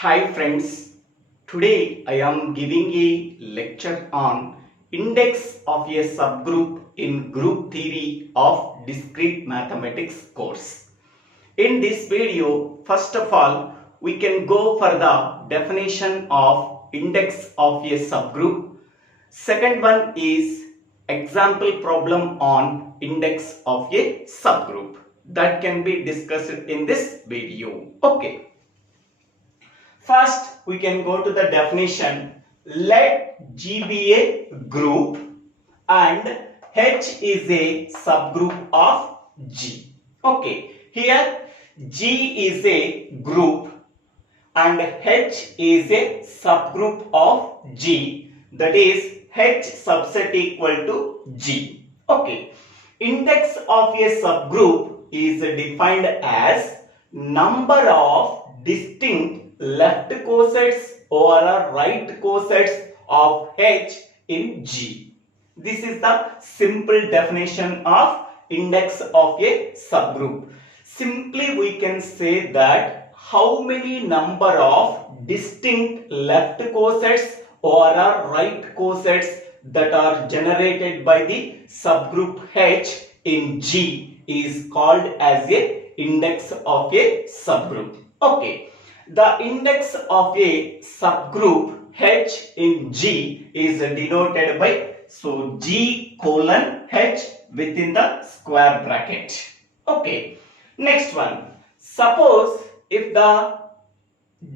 Hi friends, today I am giving a lecture on index of a subgroup in group theory of discrete mathematics course. In this video, first of all, we can go for the definition of index of a subgroup. Second one is example problem on index of a subgroup that can be discussed in this video. Okay. First, we can go to the definition. Let G be a group and H is a subgroup of G. Okay, here G is a group and H is a subgroup of G. That is H subset equal to G. Okay, index of a subgroup is defined as number of distinct left cosets or right cosets of H in G. This is the simple definition of index of a subgroup. Simply we can say that how many number of distinct left cosets or right cosets that are generated by the subgroup H in G is called as a index of a subgroup. Okay. The index of a subgroup H in G is denoted by G colon H within the square bracket. Okay. Next one. Suppose if the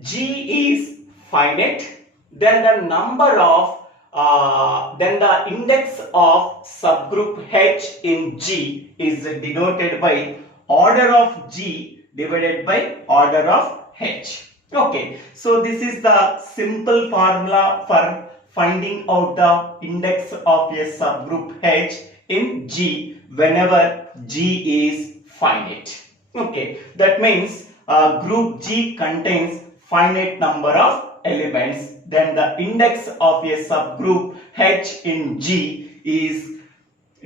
G is finite, then the number of then the index of subgroup H in G is denoted by order of G divided by order of H. Okay, so this is the simple formula for finding out the index of a subgroup H in G whenever G is finite. Okay, that means group G contains finite number of elements, then the index of a subgroup H in G is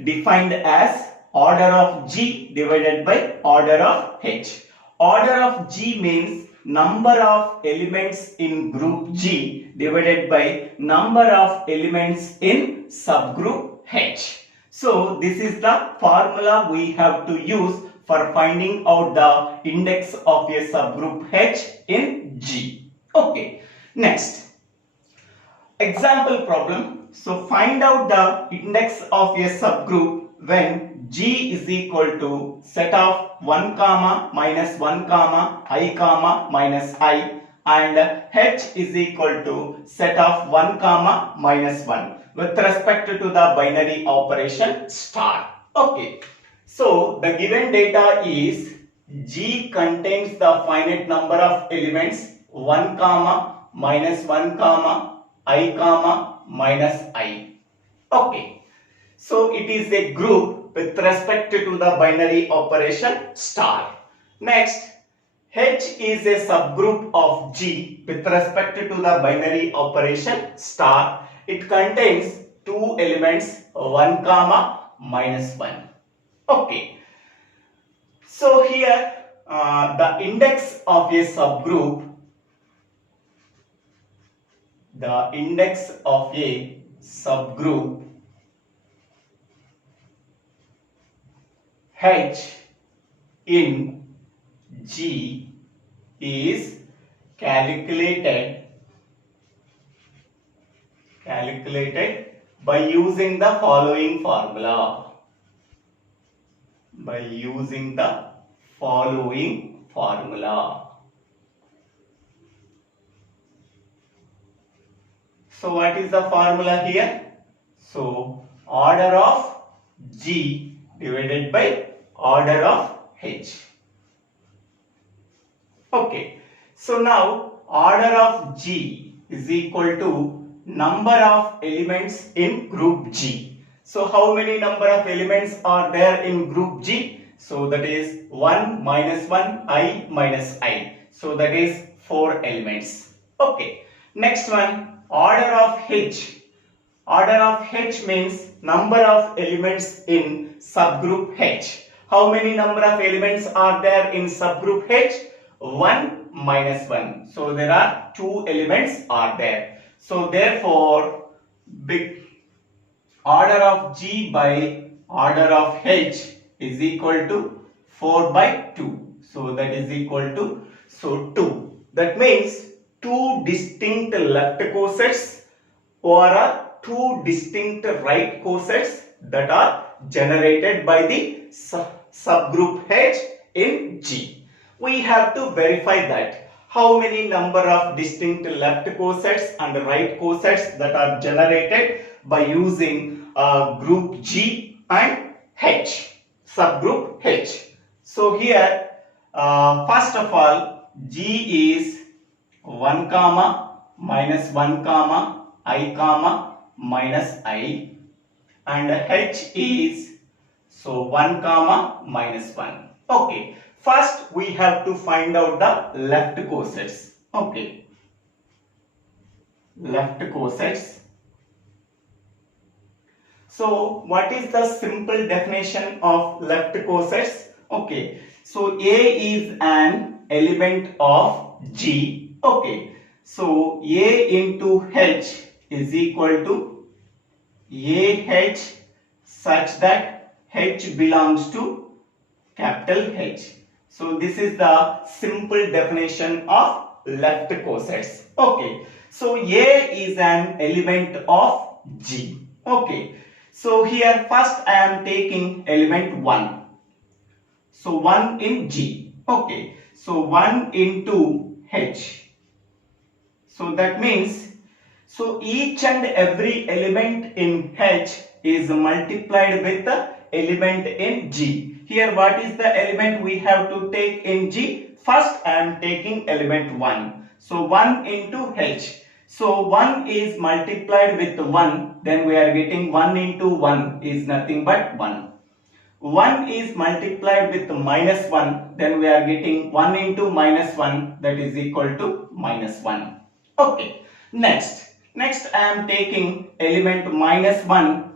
defined as order of G divided by order of H. Order of G means number of elements in group G divided by number of elements in subgroup H. So this is the formula we have to use for finding out the index of a subgroup H in G. Okay, next example problem. So find out the index of a subgroup when G is equal to set of 1 comma minus 1 comma I comma minus I and H is equal to set of 1 comma minus 1 with respect to the binary operation star. Okay, so the given data is G contains the finite number of elements 1 comma minus 1 comma I comma minus I. Okay, so it is a group with respect to the binary operation star. Next, H is a subgroup of G with respect to the binary operation star. It contains two elements 1 comma minus 1. Okay, so here the index of a subgroup, H in G is calculated by using the following formula. So what is the formula here? So order of G divided by order of H. Okay, so now order of G is equal to number of elements in group G. So how many number of elements are there in group G? So that is 1 minus 1 I minus I. So that is 4 elements. Okay, next one, order of H. Order of H means number of elements in subgroup H. How many number of elements are there in subgroup H? 1 minus 1. So there are two elements are there. So therefore big order of G by order of H is equal to 4 by 2. So that is equal to 2. That means two distinct left cosets or two distinct right cosets that are generated by the subgroup H in G. We have to verify that how many number of distinct left cosets and right cosets that are generated by using group G and H, subgroup H. So here first of all G is 1 comma minus 1 comma I comma minus I, and H is 1 comma minus 1. Okay, first we have to find out the left cosets. Okay, left cosets. So what is the simple definition of left cosets? Okay, so A is an element of G. Okay, so A into H is equal to AH such that H belongs to capital H. So this is the simple definition of left cosets. Okay, so A is an element of G. Okay, so here first I am taking element 1. So 1 in G. Okay, so 1 into H. So that means so each and every element in H is multiplied with the element in G. Here what is the element we have to take in G? First I am taking element 1. So 1 into H. So 1 is multiplied with 1, then we are getting 1 into 1 is nothing but 1. 1 is multiplied with minus 1, then we are getting 1 into minus 1, that is equal to minus 1. Okay, next I am taking element minus 1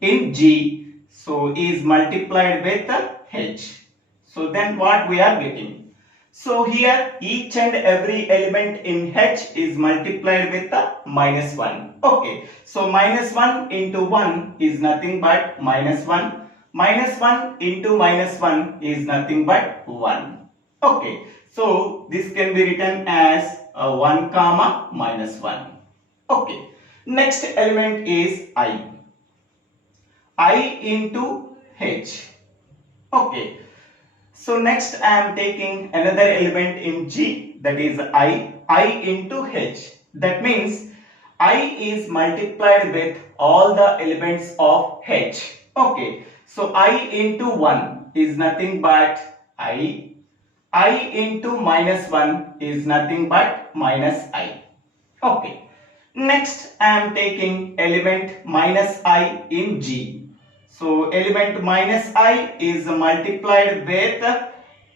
in G, so is multiplied with H. So then what we are getting? So here each and every element in H is multiplied with minus 1. Okay, so minus 1 into 1 is nothing but minus 1. Minus 1 into minus 1 is nothing but 1. Okay, so this can be written as 1 comma minus 1. Okay, next element is I. I into H. Okay, so next I am taking another element in G, that is I into H. That means I is multiplied with all the elements of H. Okay, so I into 1 is nothing but I into minus 1 is nothing but minus I. Okay, next I am taking element minus I in G. So element minus I is multiplied with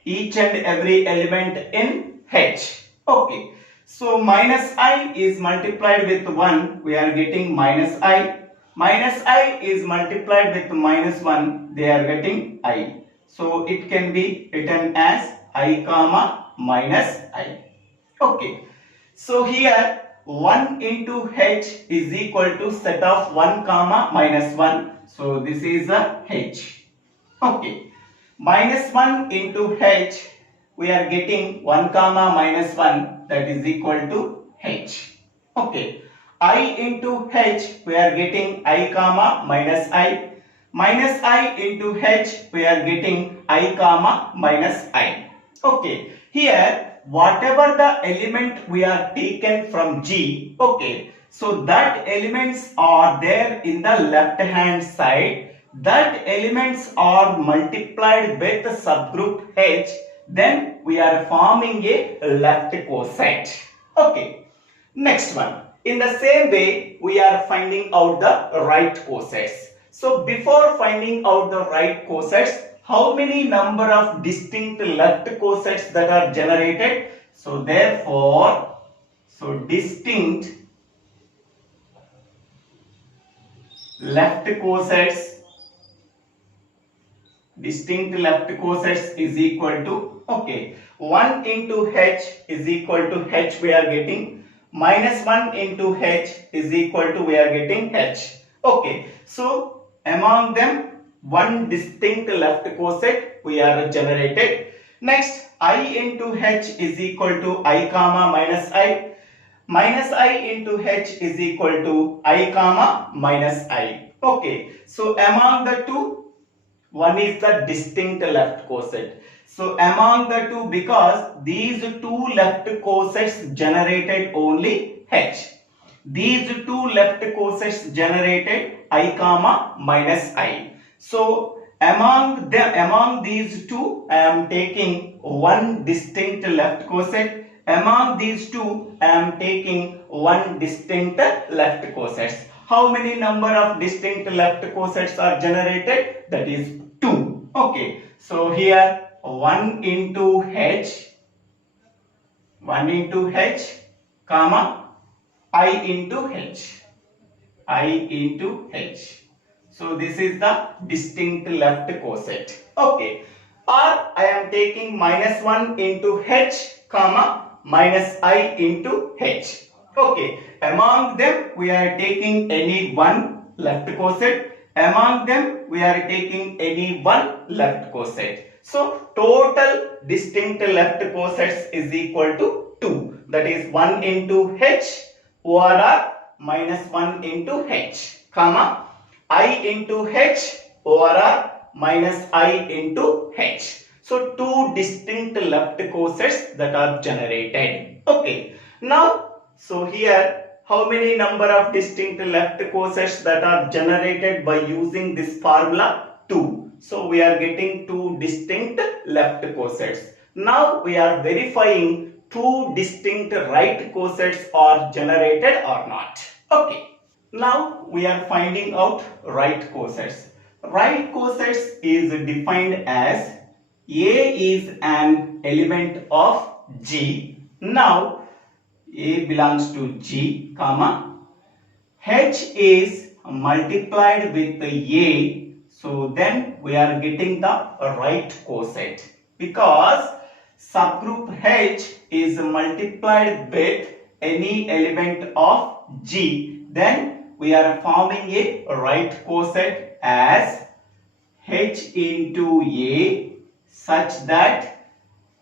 each and every element in H. Okay, so minus I is multiplied with 1, we are getting minus I. Minus I is multiplied with minus 1, they are getting I. So it can be written as I comma minus I. Okay, so here 1 into H is equal to set of 1 comma minus 1. So this is a H. Okay, minus 1 into H, we are getting 1 comma minus 1, that is equal to H. Okay, I into H, we are getting I comma minus I. Minus I into H, we are getting I comma minus I. Okay, here whatever the element we are taken from G, okay, so that elements are there in the left hand side, that elements are multiplied with the subgroup H, then we are forming a left coset. Okay, next one. In the same way, we are finding out the right cosets. So before finding out the right cosets, how many number of distinct left cosets that are generated? So therefore, distinct left cosets is equal to Okay, 1 into h is equal to h we are getting, minus 1 into h is equal to we are getting h. Okay, so among them one distinct left coset we are generated. Next, I into h is equal to I comma minus I. Minus I into h is equal to I comma minus I. Okay, so among the two, one is the distinct left coset. So among the two, because these two left cosets generated only h. These two left cosets generated I comma minus I. So among these two, I am taking one distinct left coset. Among these two, I am taking one distinct left cosets. How many number of distinct left cosets are generated? That is 2. Okay. So here 1 into h, comma I into h. So this is the distinct left coset. Okay. Or I am taking minus 1 into h, comma minus I into h. Okay. Among them we are taking any one left coset. Among them we are taking any one left coset. So total distinct left cosets is equal to 2. That is 1 into h over minus 1 into h, comma I into h over minus I into h. So two distinct left cosets that are generated. Okay. Now, so here how many number of distinct left cosets that are generated by using this formula? 2. So we are getting two distinct left cosets. Now we are verifying two distinct right cosets are generated or not. Okay. Now we are finding out right cosets. Right cosets is defined as A is an element of G. Now A belongs to G, comma H is multiplied with A. So then we are getting the right coset, because subgroup H is multiplied with any element of G. Then we are forming a right coset as H into A such that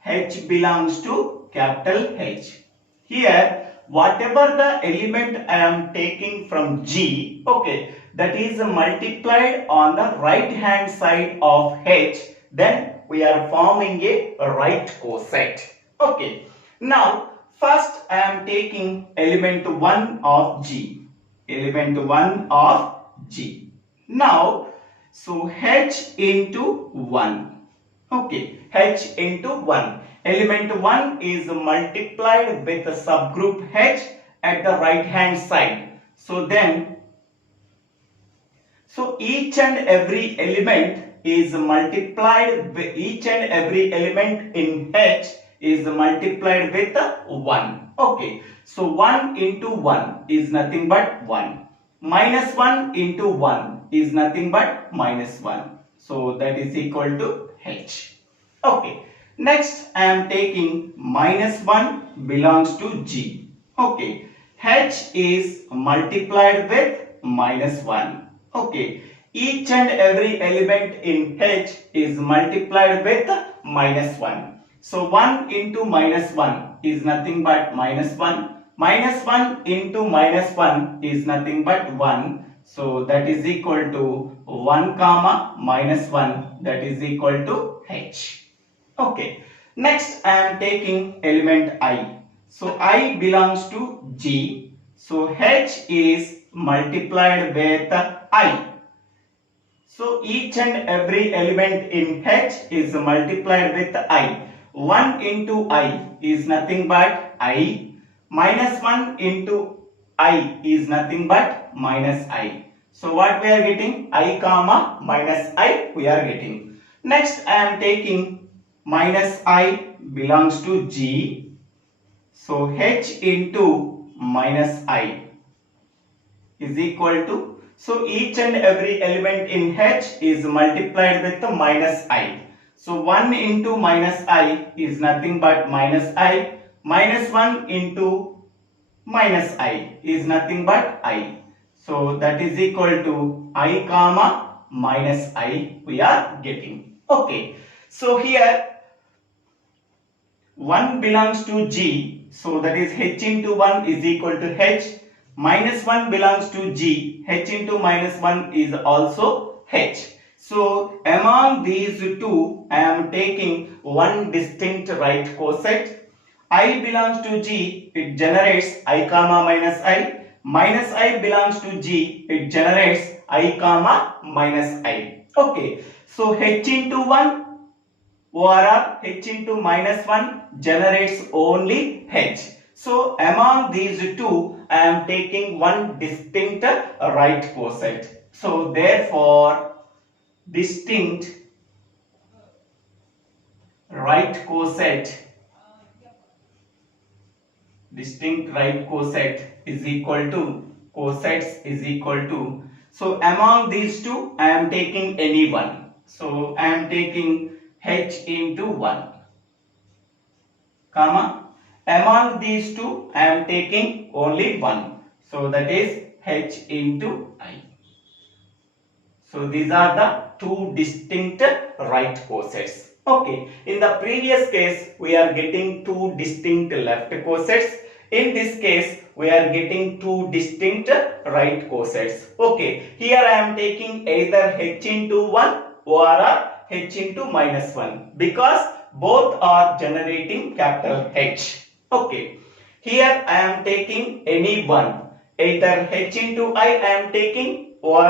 H belongs to capital H. Here whatever the element I am taking from G, okay, that is multiplied on the right hand side of H, then we are forming a right coset. Okay. Now first I am taking element 1 of G. Element 1 of G. Now so H into 1. Okay, H into 1. Element 1 is multiplied with the subgroup H at the right hand side. So then, so each and every element is multiplied with, each and every element in H is multiplied with 1. Okay, so 1 into 1 is nothing but 1. Minus 1 into 1 is nothing but minus 1. So that is equal to H. Okay. Next I am taking minus 1 belongs to G. Okay. H is multiplied with minus 1. Okay. Each and every element in H is multiplied with minus 1. So 1 into minus 1 is nothing but minus 1. Minus 1 into minus 1 is nothing but 1. So that is equal to 1 comma minus 1, that is equal to H. Okay. Next I am taking element I. So I belongs to G. So H is multiplied with I. So each and every element in H is multiplied with I. 1 into I is nothing but I. Minus 1 into I is nothing but minus I. So what we are getting? I comma minus I we are getting. Next I am taking minus I belongs to G. So H into minus I is equal to, so each and every element in H is multiplied with the minus I. So 1 into minus I is nothing but minus I. Minus 1 into minus I is nothing but I. So that is equal to I comma minus I we are getting. Okay. So here 1 belongs to G. So that is H into 1 is equal to H. Minus 1 belongs to G. H into minus 1 is also H. So among these two I am taking one distinct right coset. I belongs to G, it generates I comma minus I. Minus I belongs to G, it generates I comma minus I. Okay, so H into 1 or H into minus 1 generates only H. So among these two I am taking one distinct right coset. So therefore distinct right coset is equal to cosets is equal to, so among these two I am taking any one. So I am taking H into 1 comma, among these two I am taking only one, so that is H into I. So these are the two distinct right cosets. Okay, in the previous case we are getting two distinct left cosets. In this case we are getting two distinct right cosets. Okay, here I am taking either H into 1 or H into minus 1 because both are generating capital H. Okay, here I am taking any one, either H into I am taking or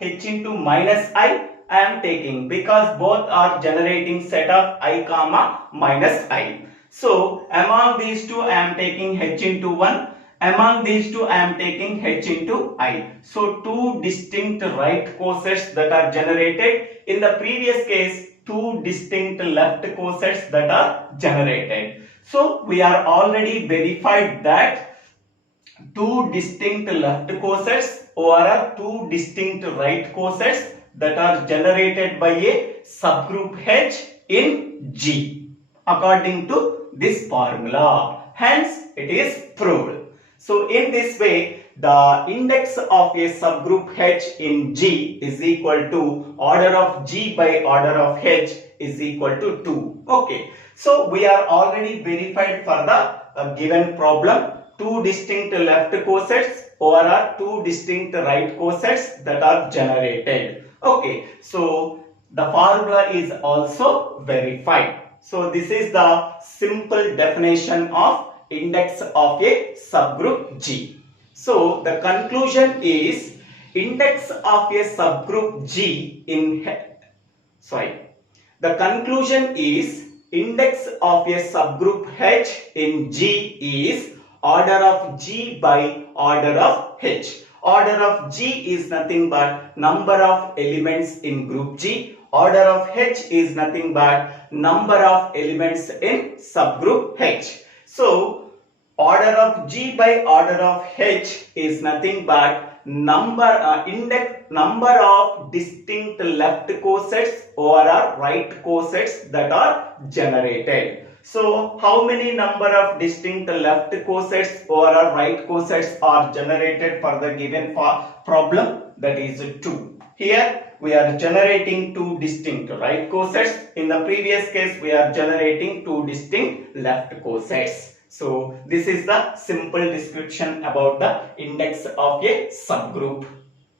H into minus I am taking because both are generating set of I comma minus I. So among these two I am taking H into 1, among these two I am taking H into I. So two distinct right cosets that are generated. In the previous case two distinct left cosets that are generated. So we are already verified that two distinct left cosets or two distinct right cosets that are generated by a subgroup H in G according to this formula. Hence it is proved. So in this way the index of a subgroup H in G is equal to order of G by order of H is equal to 2. Okay. So we are already verified for the given problem two distinct left cosets or two distinct right cosets that are generated. Okay, so the formula is also verified. So this is the simple definition of index of a subgroup G. So the conclusion is index of a subgroup G in the conclusion is index of a subgroup H in G is order of G by order of H. Order of G is nothing but number of elements in group G. Order of H is nothing but number of elements in subgroup H. So order of G by order of H is nothing but number of distinct left cosets or right cosets that are generated. So how many number of distinct left cosets or right cosets are generated for the given problem? That is 2. Here we are generating two distinct right cosets. In the previous case we are generating two distinct left cosets. So this is the simple description about the index of a subgroup.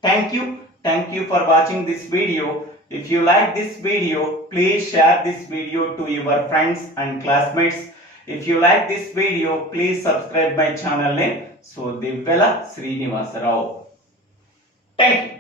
Thank you. Thank you for watching this video. If you like this video, please share this video to your friends and classmates. If you like this video, please subscribe my channel name. So DIVVELA SRINIVASA. Thank you.